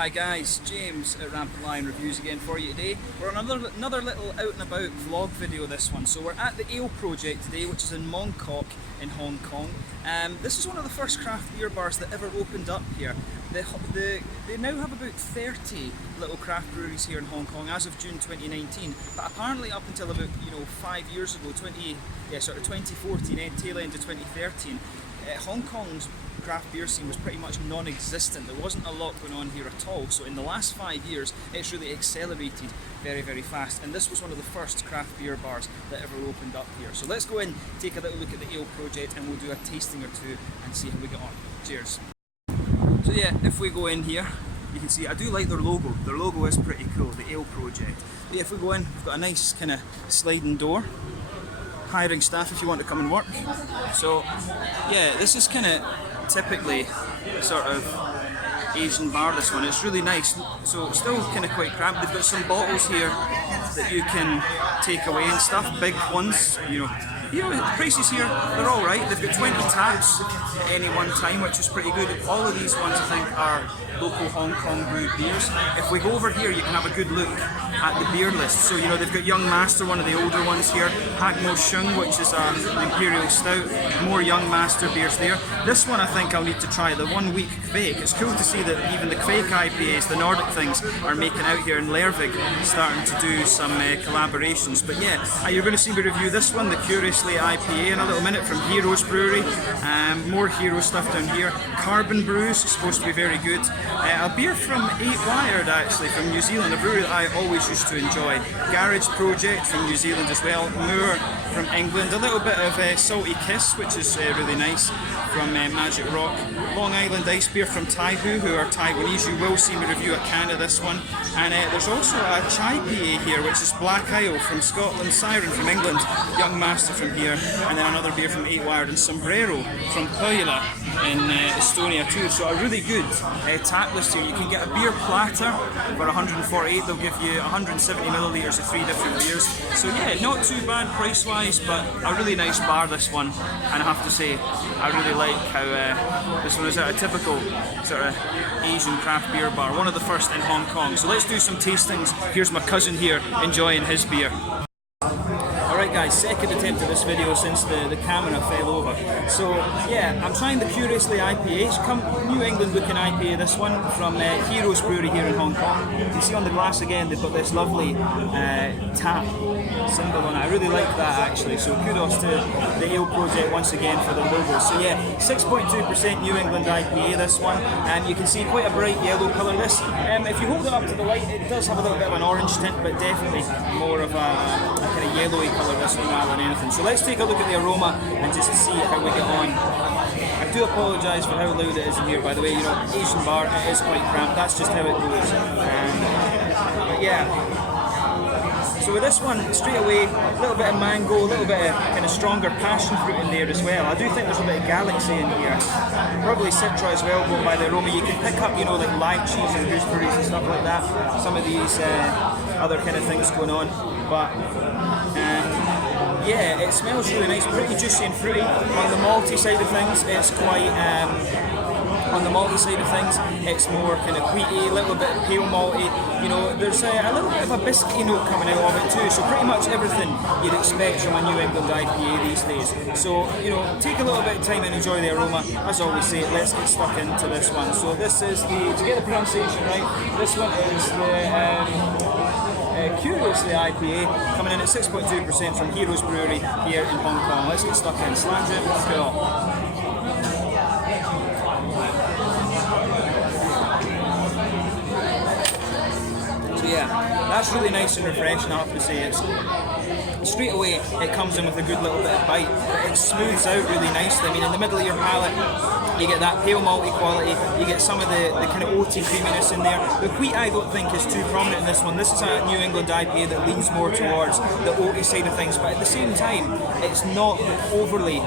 Hi guys, James at RampantLionReviews again for you today. We're on another little out and about vlog video this one. So we're at the Ale Project today, which is in Mongkok in Hong Kong. This is one of the first craft beer bars that ever opened up here. They now have about 30 little craft breweries here in Hong Kong as of June 2019. But apparently up until about 5 years ago, 2014, tail end of 2013, Hong Kong's craft beer scene was pretty much non-existent. There wasn't a lot going on here at all. So in the last 5 years, it's really accelerated very, very fast. And this was one of the first craft beer bars that ever opened up here. So let's go in, take a little look at the Ale Project, and we'll do a tasting or two and see how we get on. Cheers. So yeah, if we go in here, you can see I do like their logo. Their logo is pretty cool, the Ale Project. But yeah, if we go in, we've got a nice kind of sliding door. Hiring staff if you want to come and work. So yeah, this is kind of typically sort of Asian bar, this one. It's really nice. So it's still kind of quite cramped. They've got some bottles here that you can take away and stuff, big ones, the prices here, they're alright. They've got 20 taps at any one time, which is pretty good. All of these ones I think are local Hong Kong brewed beers. If we go over here, you can have a good look at the beer list. So they've got Young Master, one of the older ones here, Hakmo Shung, which is an Imperial Stout, more Young Master beers there. This one I think I'll need to try, the 1 week Kvake. It's cool to see that even the Kvake IPAs, the Nordic things, are making out here in Lervig, starting to do some collaborations. But yeah, you're going to see me review this one, the Curiously IPA, in a little minute from Heroes Brewery. More Hero stuff down here. Carbon Brews, supposed to be very good. A beer from 8 Wired actually, from New Zealand, a brewery that I always used to enjoy. Garage Project from New Zealand as well. Moore from England. A little bit of Salty Kiss, which is really nice, from Magic Rock. Long Island Ice Beer from Taihu, who are Taiwanese. You will see me review a can of this one. And there's also a Chai PA here, which is Black Isle from Scotland. Siren from England. Young Master from here. And then another beer from 8 Wired, and Sombrero from Pöyla in Estonia too. So a really good tap list here. You can get a beer platter for 148. They'll give you 170 millilitres of 3 different beers. So yeah, not too bad price wise, but a really nice bar, this one. And I have to say, I really like how this one is a typical sort of Asian craft beer bar. One of the first in Hong Kong. So let's do some tastings. Here's my cousin here enjoying his beer. Alright guys, second attempt at this video since the camera fell over. So yeah, I'm trying the Curiously IPA. New England looking IPA, this one, from Heroes Brewery here in Hong Kong. You can see on the glass again, they've got this lovely tap symbol on it. I really like that actually, so kudos to the Ale Project once again for the logo. So yeah, 6.2% New England IPA, this one, and you can see quite a bright yellow colour. This, if you hold it up to the light, it does have a little bit of an orange tint, but definitely more of a kind of yellowy colour, this one, rather than anything. So let's take a look at the aroma and just see how we get on. I do apologise for how loud it is in here, by the way. Asian bar, it is quite cramped. That's just how it goes. But yeah. So with this one, straight away, a little bit of mango, a little bit of kind of stronger passion fruit in there as well. I do think there's a bit of galaxy in here. Probably citra as well, going by the aroma. You can pick up, like lychees and gooseberries and stuff like that. Some of these other kind of things going on. But yeah, it smells really nice, pretty juicy and fruity. On the malty side of things, it's quite on the malty side of things, it's more kind of wheaty, a little bit pale malty. There's a little bit of a biscuity note coming out of it too. So pretty much everything you'd expect from a New England IPA these days. So take a little bit of time and enjoy the aroma. As I always say, let's get stuck into this one. So this is to get the pronunciation right, this one is the Curiously IPA, coming in at 6.2% from Heroes Brewery here in Hong Kong. Let's get stuck in. Slange it, cool. So yeah, that's really nice and refreshing, I have to say. Straight away, it comes in with a good little bit of bite. It smooths out really nicely. I mean, in the middle of your palate, you get that pale malty quality, you get some of the kind of oaty creaminess in there. The wheat I don't think is too prominent in this one. This is a New England IPA that leans more towards the oaty side of things, but at the same time, it's not overly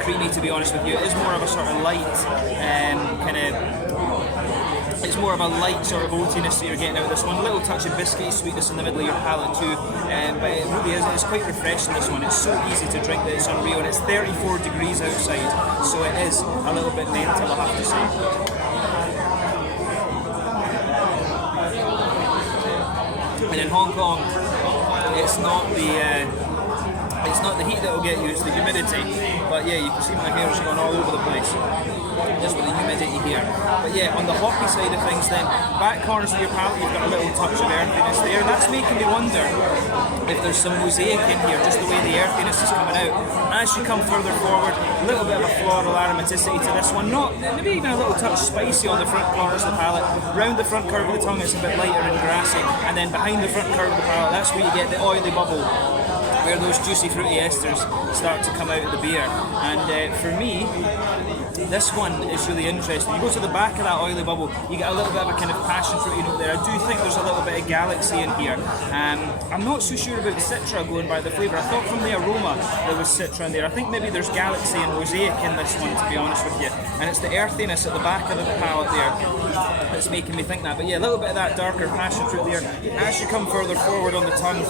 creamy, to be honest with you. It is more of a sort of light it's more of a light sort of oatiness that you're getting out of this one. A little touch of biscuity sweetness in the middle of your palate too. But it really is, it's quite refreshing, this one. It's so easy to drink that it's unreal, and it's 34 degrees outside, so it is a little bit mental, I have to say. in Hong Kong, it's not the heat that will get you, it's the humidity. But yeah, you can see my hair's gone all over the place just with the humidity here. But yeah, on the hoppy side of things then, back corners of your palette you've got a little touch of earthiness there. That's making me wonder if there's some mosaic in here, just the way the earthiness is coming out. As you come further forward, a little bit of a floral aromaticity to this one, not maybe even a little touch spicy on the front corners of the palette. Round the front curve of the tongue it's a bit lighter and grassy, and then behind the front curve of the palette, that's where you get the oily bubble, where those juicy fruity esters start to come out of the beer. And for me, this one is really interesting. You go to the back of that oily bubble, you get a little bit of a kind of passion fruity note there. I do think there's a little bit of galaxy in here. I'm not so sure about the citra going by the flavour. I thought from the aroma there was citra in there. I think maybe there's galaxy and mosaic in this one, to be honest with you. And it's the earthiness at the back of the palate there that's making me think that. But yeah, a little bit of that darker passion fruit there. As you come further forward on the tongue,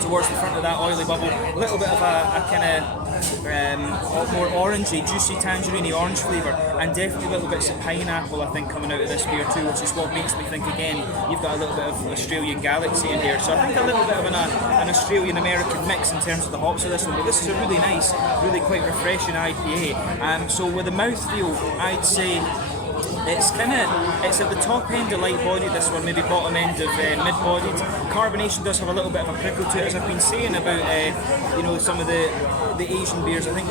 towards the front of that oily bubble, a little bit of a kind of more orangey, juicy tangerine orange flavour, and definitely little bits of pineapple I think coming out of this beer too, which is what makes me think again you've got a little bit of Australian galaxy in here. So I think a little bit of an Australian American mix in terms of the hops of this one, but this is a really nice, really quite refreshing IPA. So with the mouthfeel, I'd say it's at the top end of light bodied, this one, maybe bottom end of mid bodied. Carbonation does have a little bit of a prickle to it, as I've been saying about some of the Asian beers. I think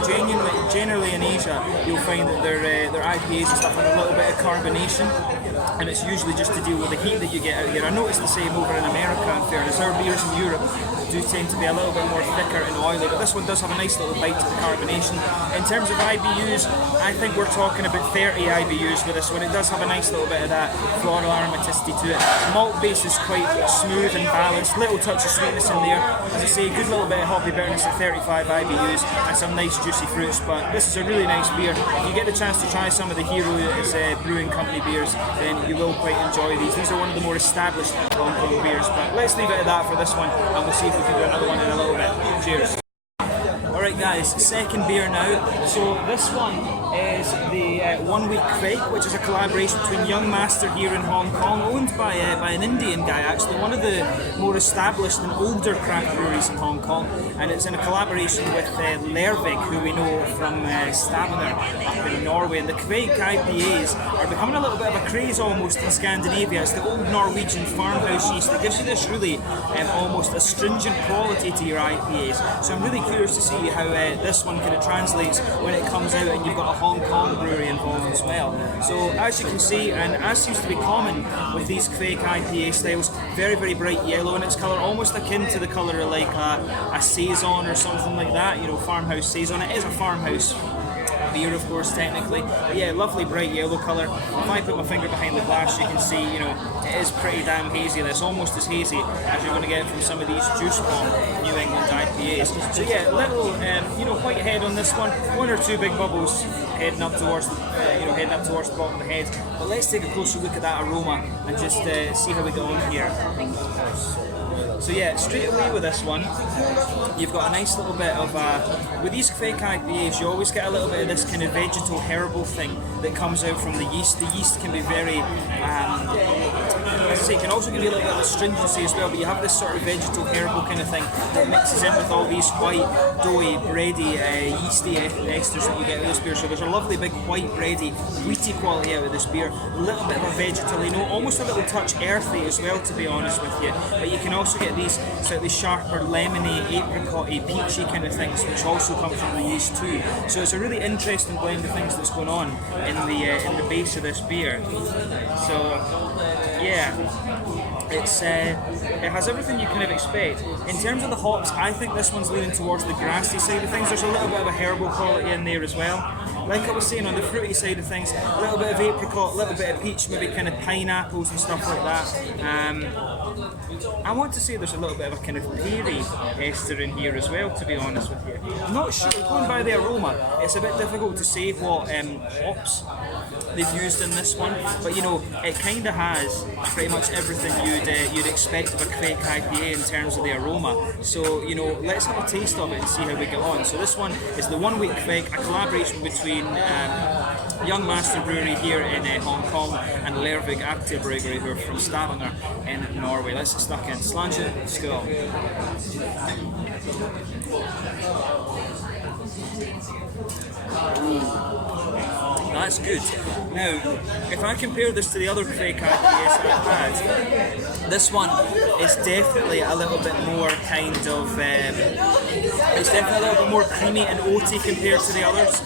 generally in Asia you'll find that their IPAs and stuff have a little bit of carbonation, and it's usually just to deal with the heat that you get out here. I noticed the same over in America, in fairness. Our beers in Europe do tend to be a little bit more thicker and oily, but this one does have a nice little bite to the carbonation. In terms of IBUs, I think we're talking about 30 IBUs with this one. It does have a nice little bit of that floral aromaticity to it. Malt base is quite smooth and balanced, little touch of sweetness in there. As I say, a good little bit of hoppy bitterness at 35 IBUs and some nice juicy fruits, but this is a really nice beer. If you get the chance to try some of the Hero Brewing Company beers, then you will quite enjoy these. These are one of the more established Hong Kong beers, but let's leave it at that for this one, and we'll see if we can do another one in a little bit. Cheers. Alright guys, second beer now. So this one is the 1 Week Quake, which is a collaboration between Young Master here in Hong Kong, owned by an Indian guy actually, one of the more established and older craft breweries in Hong Kong, and it's in a collaboration with Lervig, who we know from Stavanger up in Norway. And the Quake IPAs are becoming a little bit of a craze almost in Scandinavia. It's the old Norwegian farmhouse yeast that gives you this really almost astringent quality to your IPAs. So I'm really curious to see how this one kind of translates when it comes out and you've got a Hong Kong brewery involved as well. So as you can see, and as seems to be common with these Quake IPA styles, very, very bright yellow in its colour, almost akin to the colour of like a Saison or something like that, farmhouse Saison. It is a farmhouse beer, of course, technically, but yeah, lovely bright yellow colour. If I put my finger behind the glass, you can see, it is pretty damn hazy. It's almost as hazy as you're going to get from some of these Juice Bomb New England IPAs. So yeah, little, white head on this one or two big bubbles heading up towards the, bottom of the head. But let's take a closer look at that aroma and just see how we go on here. So yeah, straight away with this one, you've got a nice little bit of, with these Quake IPAs, you always get a little bit of this kind of vegetal herbal thing that comes out from the yeast. The yeast can be very, as I say, can also give you a little bit of astringency as well, but you have this sort of vegetal herbal kind of thing that mixes in with all these white, doughy, bready, yeasty esters that you get with this beer. So there's a lovely big white, bready, wheaty quality out of this beer. A little bit of a vegetal, almost a little touch earthy as well, to be honest with you. But you can also get these slightly sharper, lemony, apricot-y, peachy kind of things, which also come from the yeast too. So it's a really interesting blend of things that's going on in the base of this beer. So yeah, it has everything you kind of expect. In terms of the hops, I think this one's leaning towards the grassy side of things. There's a little bit of a herbal quality in there as well. Like I was saying, on the fruity side of things, a little bit of apricot, a little bit of peach, maybe kind of pineapples and stuff like that. I want to say there's a little bit of a kind of peary ester in here as well, to be honest with you. I'm not sure, going by the aroma, it's a bit difficult to say what hops they've used in this one, but it kind of has pretty much everything you'd expect of a Quake IPA in terms of the aroma. So let's have a taste of it and see how we get on. So this one is the 1 Week Quake, a collaboration between Young Master Brewery here in Hong Kong, and Lervig Active Brewery who are from Stavanger in Norway. Let's get stuck in. Slange, skål. That's good. Now, if I compare this to the other fake IPAs that I've had, this one is definitely a little bit more kind of, it's definitely a little bit more creamy and oaty compared to the others.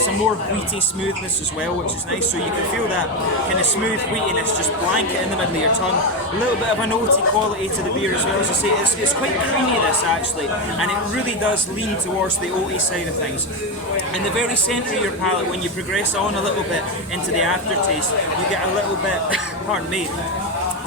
Some more wheaty smoothness as well, which is nice. So you can feel that kind of smooth wheatiness just blanket in the middle of your tongue. A little bit of an oaty quality to the beer as well. As I say, it's quite creamy this actually, and it really does lean towards the oaty side of things. In the very centre of your palate, when you progress on a little bit into the aftertaste, you get a little bit, pardon me,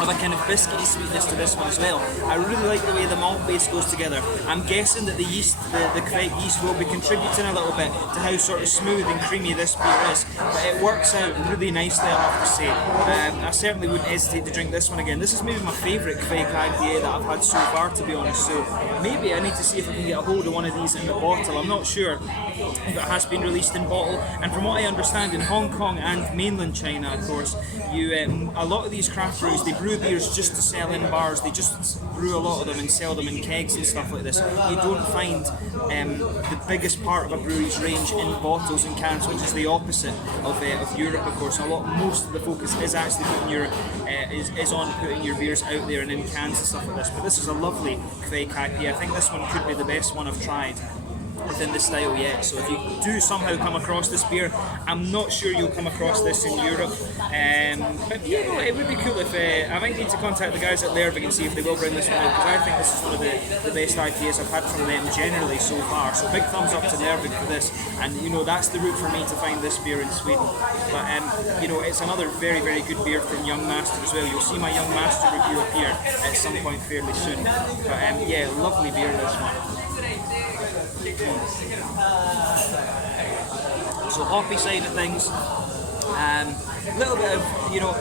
of a kind of biscuity sweetness to this one as well. I really like the way the malt base goes together. I'm guessing that the yeast, the Kvik yeast, will be contributing a little bit to how sort of smooth and creamy this beer is. But it works out really nicely, I have to say. I certainly wouldn't hesitate to drink this one again. This is maybe my favourite Kvik IPA that I've had so far, to be honest. So maybe I need to see if I can get a hold of one of these in the bottle. I'm not sure if it has been released in bottle. And from what I understand, in Hong Kong and mainland China, of course, a lot of these craft brews, they brew beers just to sell in bars. They just brew a lot of them and sell them in kegs and stuff like this. You don't find the biggest part of a brewery's range in bottles and cans, which is the opposite of Europe, of course. Most of the focus is actually is on putting your beers out there and in cans and stuff like this. But this is a lovely Kvik IPA. I think this one could be the best one I've tried within the style yet. So if you do somehow come across this beer, I'm not sure you'll come across this in Europe, but you know, it would be cool if I might need to contact the guys at Lervig and see if they will bring this one out, because I think this is one of the best IPAs I've had from them generally so far. So big thumbs up to Lervig for this, and you know, that's the route for me to find this beer in Sweden. But you know, it's another very, very good beer from Young Master as well. You'll see my Young Master review appear at some point fairly soon. But yeah, lovely beer, this one. So hoppy side of things, a little bit of, you know,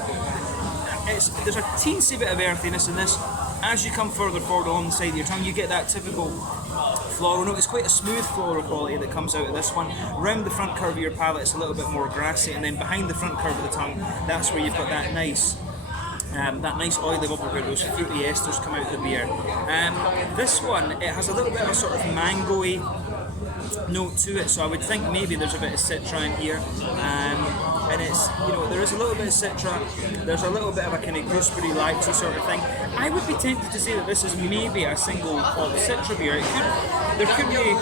there's a teensy bit of earthiness in this. As you come further forward along the side of your tongue, you get that typical floral note. It's quite a smooth floral quality that comes out of this one. Around the front curve of your palate, it's a little bit more grassy, and then behind the front curve of the tongue, that's where you've got that nice oily bubble where those fruity esters come out of the beer. This one, it has a little bit of a sort of mango-y note to it, so I would think maybe there's a bit of citra in here, and it's, you know, there is a little bit of citra, there's a little bit of a kind of gooseberry lychee sort of thing. I would be tempted to say that this is maybe a single hop citra beer. There could be,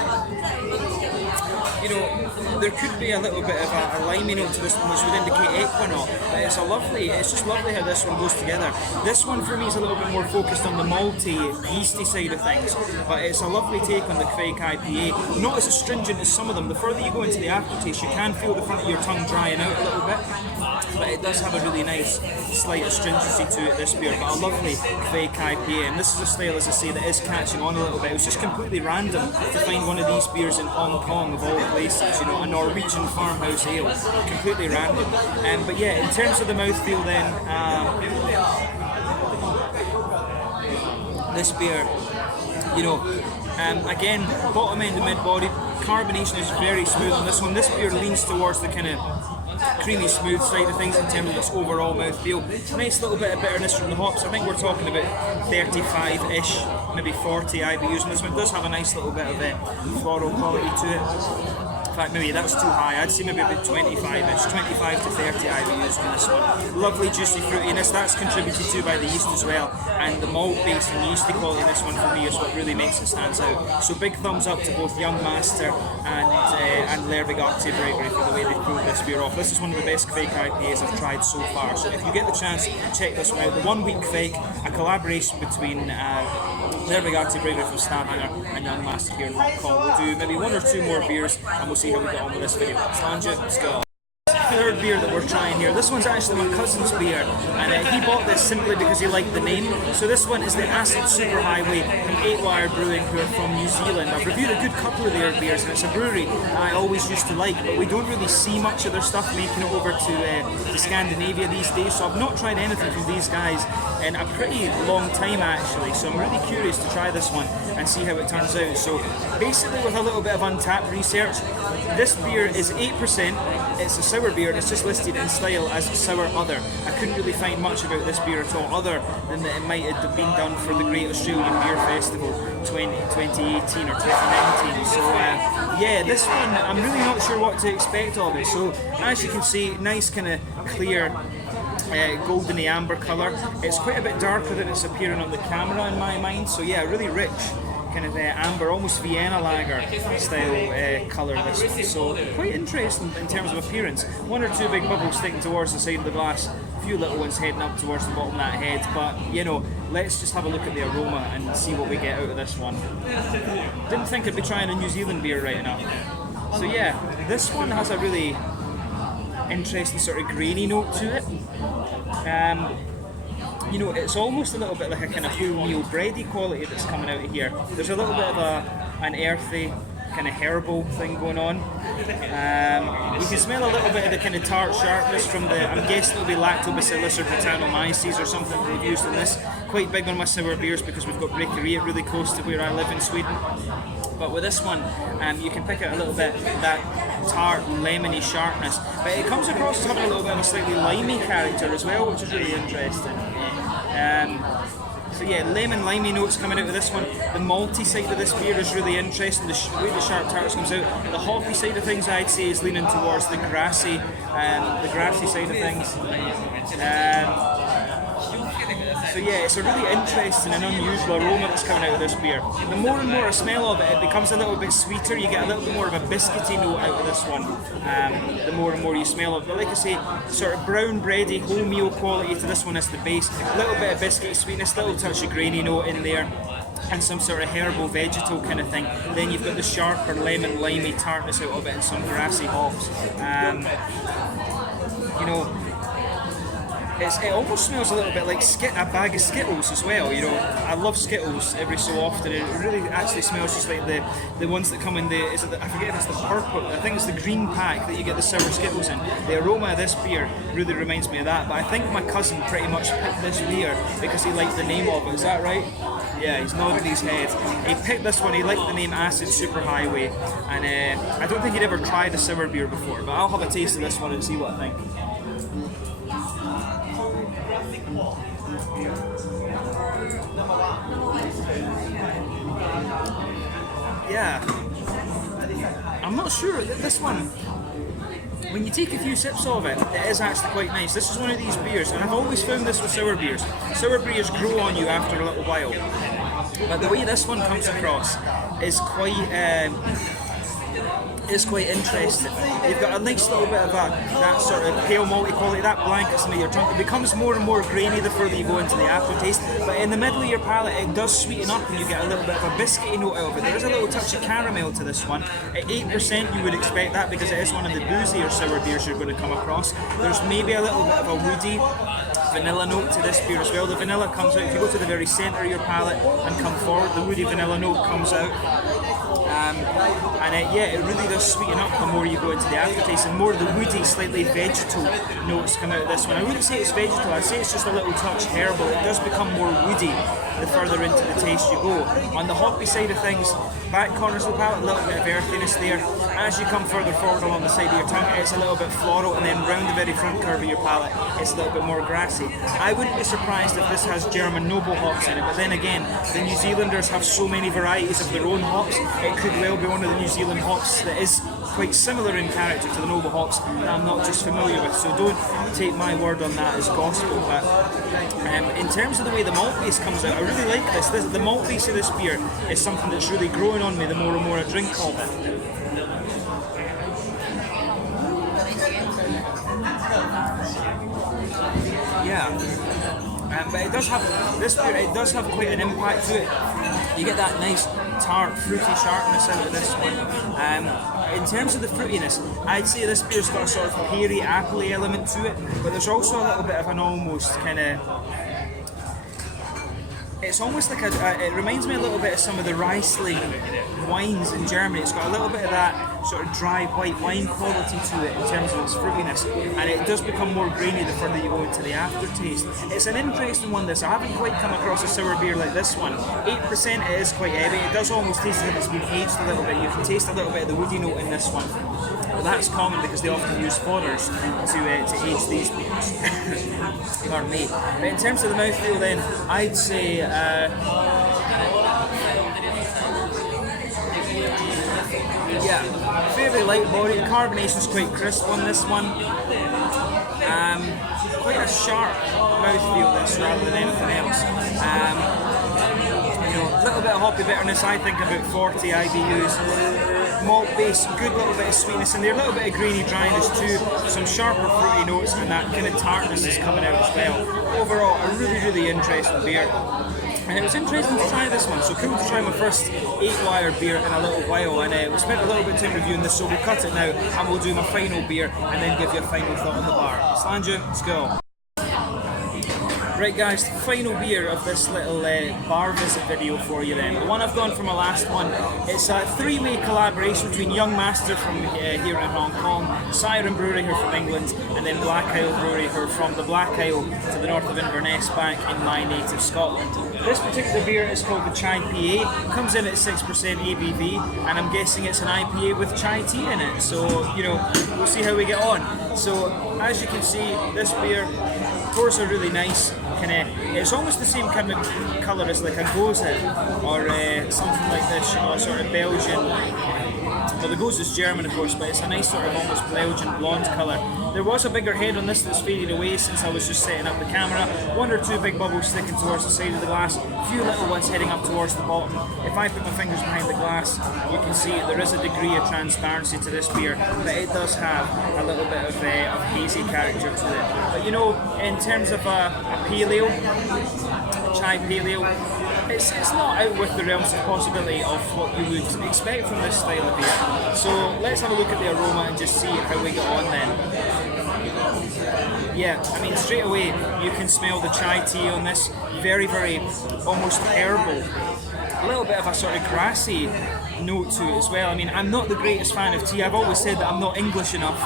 you know, there could be a little bit of a limey note to this one, which would indicate equinol. But it's just lovely how this one goes together. This one for me is a little bit more focused on the malty, yeasty side of things, but it's a lovely take on the Kvik IPA. Not as astringent as some of them. The further you go into the aftertaste, you can feel the front of your tongue drying out a little bit, but it does have a really nice slight astringency to it, this beer, but a lovely Kvik IPA. And this is a style, as I say, that is catching on a little bit. It was just completely random to find one of these beers in Hong Kong of all places, you know, a Norwegian farmhouse ale, completely random. But yeah, in terms of the mouthfeel then, this beer, you know, again, bottom end and mid-body, carbonation is very smooth on this one. This beer leans towards the kind of creamy smooth side of things in terms of its overall mouthfeel. Nice little bit of bitterness from the hops. I think we're talking about 35-ish, maybe 40 IBUs on this one. It does have a nice little bit of floral quality to it. In fact, maybe that's too high. I'd say maybe about 25-ish, 25 to 30 IBUs on this one. Lovely juicy fruitiness, that's contributed to by the yeast as well, and the malt base and yeasty quality of this one for me is what really makes it stand out. So big thumbs up to both Young Master and Lervig Active Brewery for the way they've pulled this beer off. This is one of the best Kvik IPAs I've tried so far, so if you get the chance, check this one out. The 1 Week Kvik, a collaboration between Lervig Active Brewery from Stavanger and Young Master here in Hong Kong. We'll do maybe 1 or 2 more beers and we'll see how we get on with this video. Slange, let's go. third beer that we're trying here. This one's actually my cousin's beer, and he bought this simply because he liked the name. So this one is the Acid Super Highway from 8 Wire Brewing, who are from New Zealand. I've reviewed a good couple of their beers, and it's a brewery that I always used to like, but we don't really see much of their stuff making it over to Scandinavia these days, so I've not tried anything from these guys in a pretty long time actually, so I'm really curious to try this one and see how it turns out. So basically, with a little bit of Untappd research, this beer is 8%, it's a sour beer, and it's just listed in style as sour other. I couldn't really find much about this beer at all, other than that it might have been done for the Great Australian Beer Festival 2018 or 2019. So yeah, this one, I'm really not sure what to expect of it. So as you can see, nice kind of clear goldeny amber colour. It's quite a bit darker than it's appearing on the camera in my mind, so yeah, really rich kind of amber, almost Vienna lager style colour this one, so quite interesting in terms of appearance. One or two big bubbles sticking towards the side of the glass, a few little ones heading up towards the bottom of that head, but you know, let's just have a look at the aroma and see what we get out of this one. Didn't think I'd be trying a New Zealand beer right enough. So yeah, this one has a really interesting sort of grainy note to it. You know, it's almost a little bit like a kind of wholemeal bready quality that's coming out of here. There's a little bit of an earthy, kind of herbal thing going on. You can smell a little bit of the kind of tart sharpness from the, I'm guessing it'll be lactobacillus or Brettanomyces or something that they've used in this. Quite big on my sour beers because we've got Brewery really close to where I live in Sweden. But with this one, you can pick out a little bit that tart, lemony sharpness. But it comes across as having a little bit of a slightly limey character as well, which is really interesting. So yeah, lemon, limey notes coming out of this one. The malty side of this beer is really interesting, the way the sharp tartness comes out. The hoppy side of things, I'd say, is leaning towards the grassy side of things. So yeah, it's a really interesting and unusual aroma that's coming out of this beer. The more and more I smell of it, it becomes a little bit sweeter. You get a little bit more of a biscuity note out of this one. The more and more you smell of it. But like I say, sort of brown bready, wholemeal quality to this one is the base. A little bit of biscuity sweetness, little touch of grainy note in there, and some sort of herbal vegetal kind of thing. Then you've got the sharper lemon limey tartness out of it and some grassy hops. You know, it almost smells a little bit like a bag of Skittles as well. You know, I love Skittles every so often. It really actually smells just like the ones that come in the, I forget if it's the purple, I think it's the green pack that you get the sour Skittles in. The aroma of this beer really reminds me of that, but I think my cousin pretty much picked this beer because he liked the name of it. Is that right? Yeah, he's nodding his head. He picked this one, he liked the name Acid Super Highway, and I don't think he'd ever tried a sour beer before, but I'll have a taste of this one and see what I think. Yeah, I'm not sure. This one, when you take a few sips of it, it is actually quite nice. This is one of these beers, and I've always found this with sour beers. Sour beers grow on you after a little while, but the way this one comes across is quite interesting. You've got a nice little bit of that sort of pale malty quality, that blankets into your tongue. It becomes more and more grainy the further you go into the aftertaste, but in the middle of your palate it does sweeten up and you get a little bit of a biscuity note out of it. There is a little touch of caramel to this one. At 8% you would expect that because it is one of the boozier sour beers you're going to come across. There's maybe a little bit of a woody vanilla note to this beer as well. The vanilla comes out, if you go to the very centre of your palate and come forward, the woody vanilla note comes out. Yeah, it really does sweeten up the more you go into the aftertaste, and more of the woody, slightly vegetal notes come out of this one. I wouldn't say it's vegetal, I'd say it's just a little touch herbal. It does become more woody the further into the taste you go. On the hoppy side of things, back corners of the palate, a little bit of earthiness there. As you come further forward along the side of your tongue, it's a little bit floral, and then round the very front curve of your palate, it's a little bit more grassy. I wouldn't be surprised if this has German noble hops in it, but then again, the New Zealanders have so many varieties of their own hops, it could well be one of the New Zealand hops that is quite similar in character to the noble hops that I'm not just familiar with, so don't take my word on that as gospel. But in terms of the way the malt base comes out, I really like this. The malt base of this beer is something that's really growing on me the more and more I drink of it. Yeah, but it does have this beer. It does have quite an impact to it. You get that nice tart, fruity sharpness out of this one. In terms of the fruitiness, I'd say this beer's got a sort of peary, appley element to it, but there's also a little bit of an almost kind of... It's almost like it reminds me a little bit of some of the Riesling wines in Germany. It's got a little bit of that sort of dry white wine quality to it in terms of its fruitiness, and it does become more grainy the further you go into the aftertaste. It's an interesting one, this. I haven't quite come across a sour beer like this one. 8% it is quite heavy. It does almost taste as if it's been aged a little bit. You can taste a little bit of the woody note in this one. Well, that's common because they often use fodders to age these beers. Pardon me. But in terms of the mouthfeel then, I'd say yeah, fairly light body. The carbonation's quite crisp on this one. Quite a sharp mouthfeel this rather than anything else. A little bit of hoppy bitterness, I think about 40 IBUs. Malt base, good little bit of sweetness in there, a little bit of grainy dryness too, some sharper fruity notes, and that kind of tartness is coming out as well. Overall, a really interesting beer. And it was interesting to try this one, so cool to try my first 8-wire beer in a little while, and we spent a little bit of time reviewing this, so we'll cut it now and we'll do my final beer and then give you a final thought on the bar. Slanju, let's go. Right guys, the final beer of this little bar visit video for you then. The one I've gone for my last one, it's a 3-way collaboration between Young Master from here in Hong Kong, Siren Brewery here from England, and then Black Isle Brewery here from the Black Isle to the north of Inverness back in my native Scotland. This particular beer is called the Chai PA, comes in at 6% ABV, and I'm guessing it's an IPA with chai tea in it, so we'll see how we get on. So as you can see, this beer, pours are really nice. It's almost the same kind of colour as like a Gose or something like this, sort of Belgian. Well, the Gose is German, of course, but it's a nice sort of almost Belgian blonde colour. There was a bigger head on this that's faded away since I was just setting up the camera. 1 or 2 big bubbles sticking towards the side of the glass, a few little ones heading up towards the bottom. If I put my fingers behind the glass, you can see there is a degree of transparency to this beer, but it does have a little bit of hazy character to it. But in terms of a pale ale, a chai pale ale, it's not out with the realms of possibility of what you would expect from this style of beer. So let's have a look at the aroma and just see how we get on then. Yeah, I mean straight away you can smell the chai tea on this, very almost herbal. A little bit of a sort of grassy note to it as well. I mean, I'm not the greatest fan of tea. I've always said that I'm not English enough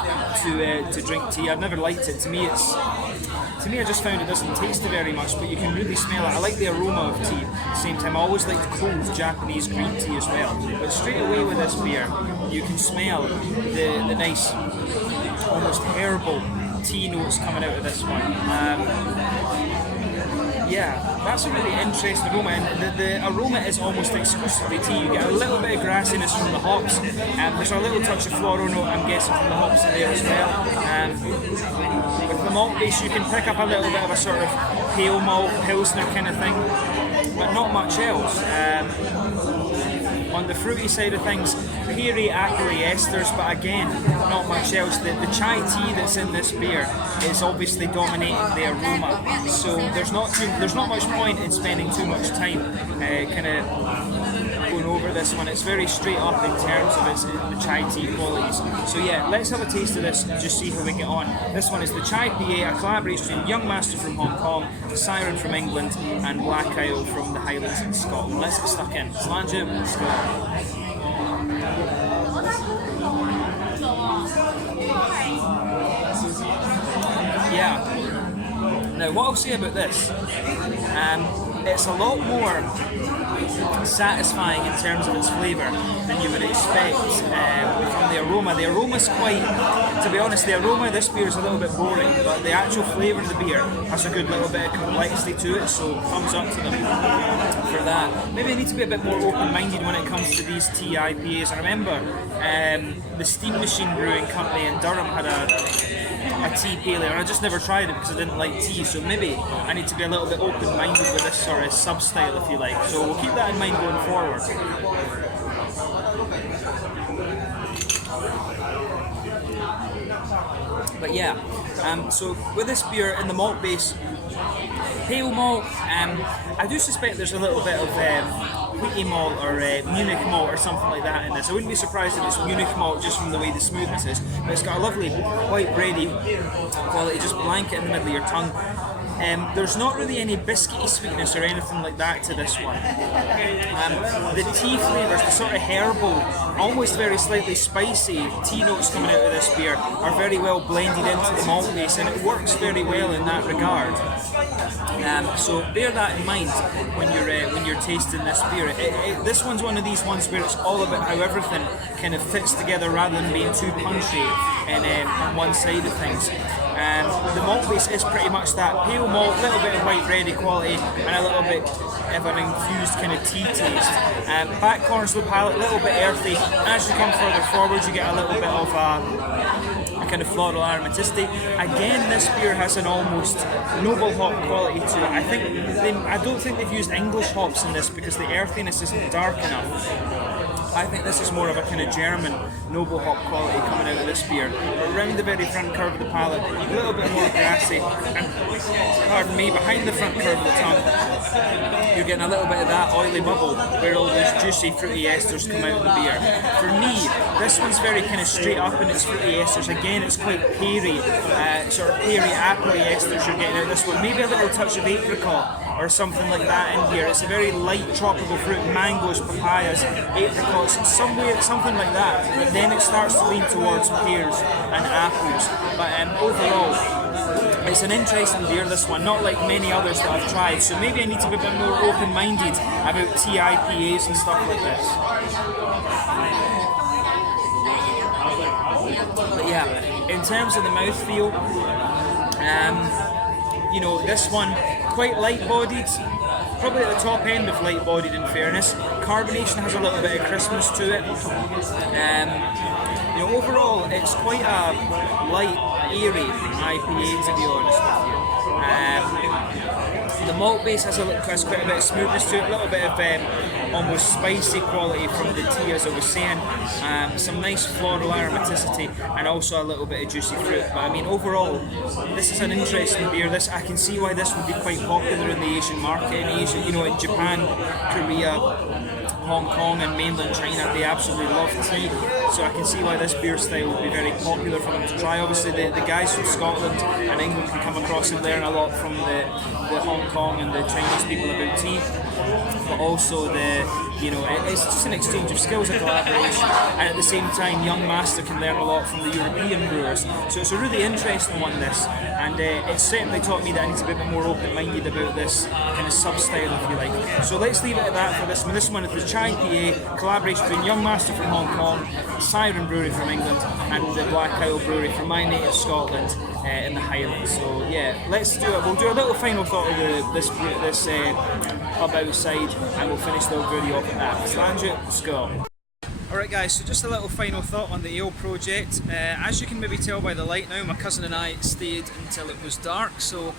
to drink tea. I've never liked it. To me, I just found it doesn't taste very much, but you can really smell it. I like the aroma of tea at the same time. I always liked cold Japanese green tea as well. But straight away with this beer, you can smell the nice, almost herbal tea notes coming out of this one. Yeah, that's a really interesting aroma, and the aroma is almost exclusively tea. You get a little bit of grassiness from the hops, and there's a little touch of floral note, I'm guessing, from the hops in there as well. With the malt base, you can pick up a little bit of a sort of pale malt, pilsner kind of thing, but not much else. On the fruity side of things, peary, acry esters, but again, not much else. The chai tea that's in this beer is obviously dominating the aroma, so there's not much point in spending too much time kind of going over this one. It's very straight up in terms of the chai tea qualities. So yeah, let's have a taste of this and just see how we get on. This one is the Chai PA, a collaboration between Young Master from Hong Kong, Siren from England, and Black Isle from the Highlands in Scotland. Let's get stuck in. Slanju, let's go. Yeah. Now, what I'll say about this, it's a lot more satisfying in terms of its flavour than you would expect from the aroma. The aroma's quite, to be honest, the aroma of this beer is a little bit boring, but the actual flavour of the beer has a good little bit of complexity to it, so thumbs up to them for that. Maybe I need to be a bit more open-minded when it comes to these tea IPAs. I remember the Steam Machine Brewing Company in Durham had a tea pale ale, and I just never tried it because I didn't like tea, so maybe I need to be a little bit open-minded with this sort of sub-style, if you like. So we'll keep that in mind going forward. But yeah, So with this beer in the malt base, pale malt, I do suspect there's a little bit of wheaty malt or Munich malt or something like that in this. I wouldn't be surprised if it's Munich malt just from the way the smoothness is, but it's got a lovely white bready quality, just blanket in the middle of your tongue. There's not really any biscuity sweetness or anything like that to this one. The tea flavours, the sort of herbal, almost very slightly spicy tea notes coming out of this beer are very well blended into the malt base, and it works very well in that regard. So bear that in mind when you're tasting this beer. This one's one of these ones where it's all about how everything kind of fits together rather than being too punchy on one side of things. The malt base is pretty much that pale malt, a little bit of white bready quality, and a little bit of an infused kind of tea taste. Back corners of the palate, a little bit earthy. As you come further forward, you get a little bit of a kind of floral aromaticity. Again, this beer has an almost noble hop quality to it. I don't think they've used English hops in this because the earthiness isn't dark enough. I think this is more of a kind of German noble hop quality coming out of this beer. Around the very front curve of the palate, a little bit more grassy, and pardon me, behind the front curve of the tongue, you're getting a little bit of that oily bubble where all those juicy fruity esters come out of the beer. For me, this one's very kind of straight up in its fruity esters. Again, it's quite peary, sort of peary, appley esters you're getting out of this one. Maybe a little touch of apricot or something like that in here. It's a very light tropical fruit, mangoes, papayas, apricots, something like that. But then it starts to lean towards pears and apples. But overall, it's an interesting beer, this one, not like many others that I've tried. So maybe I need to be a bit more open-minded about TIPAs and stuff like this. But yeah, in terms of the mouthfeel, you know, this one, quite light-bodied, probably at the top end of light-bodied in fairness. Carbonation has a little bit of crispness to it. You know, overall, it's quite a light, airy IPA, to be honest with you. The malt base has quite a bit of smoothness to it, a little bit of almost spicy quality from the tea, as I was saying. Some nice floral aromaticity, and also a little bit of juicy fruit. But I mean, overall, this is an interesting beer. I can see why this would be quite popular in the Asian market. In Asia, you know, in Japan, Korea, Hong Kong and mainland China, they absolutely love tea, so I can see why this beer style would be very popular for them to try. Obviously the guys from Scotland and England can come across and learn a lot from the Hong Kong and the Chinese people about tea, but also it's just an exchange of skills, a collaboration, and at the same time young master can learn a lot from the European brewers, so it's a really interesting one, this, and it's certainly taught me that I need to be a bit more open-minded about this kind of sub-style, if you like. So let's leave it at that for this one. This one is the Chai PA, collaboration between Young Master from Hong Kong, Siren Brewery from England, and the Black Isle Brewery from my native Scotland in the Highlands. So yeah, let's do it. We'll do a little final thought of this pub outside, and we'll finish the video off at that. Slange, Scott. Alright guys, so just a little final thought on the ale project. As you can maybe tell by the light now, my cousin and I stayed until it was dark, so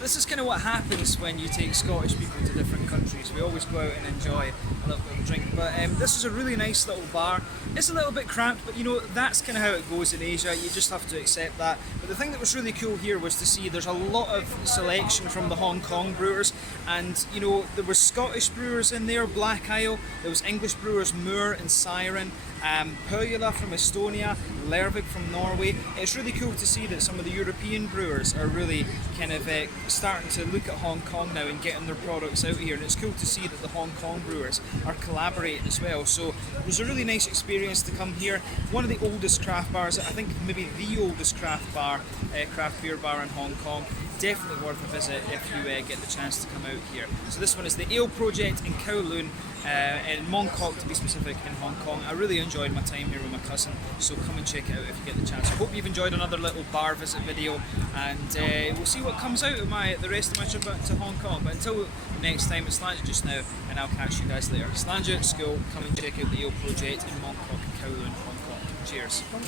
this is kind of what happens when you take Scottish people to different countries. We always go out and enjoy a little bit of a drink, but this is a really nice little bar. It's a little bit cramped, but you know, that's kind of how it goes in Asia. You just have to accept that. But the thing that was really cool here was to see there's a lot of selection from the Hong Kong brewers, and you know, there were Scottish brewers in there, Black Isle, there was English brewers, Moore and Siren, Pohjola from Estonia, Lervig from Norway. It's really cool to see that some of the European brewers are really kind of starting to look at Hong Kong now and getting their products out here, and it's cool to see that the Hong Kong brewers are collaborating as well. So it was a really nice experience to come here. One of the oldest craft bars, I think maybe the oldest craft beer bar in Hong Kong. Definitely worth a visit if you get the chance to come out here. So this one is the Ale Project in Kowloon, in Mongkok to be specific, in Hong Kong. I really enjoyed my time here with my cousin, so come and check it out if you get the chance. I hope you've enjoyed another little bar visit video, and we'll see what comes out of the rest of my trip out to Hong Kong. But until next time, it's Slange just now, and I'll catch you guys later. Slange at school, come and check out the Ale Project in Mongkok, Kowloon, Hong Kong. Cheers.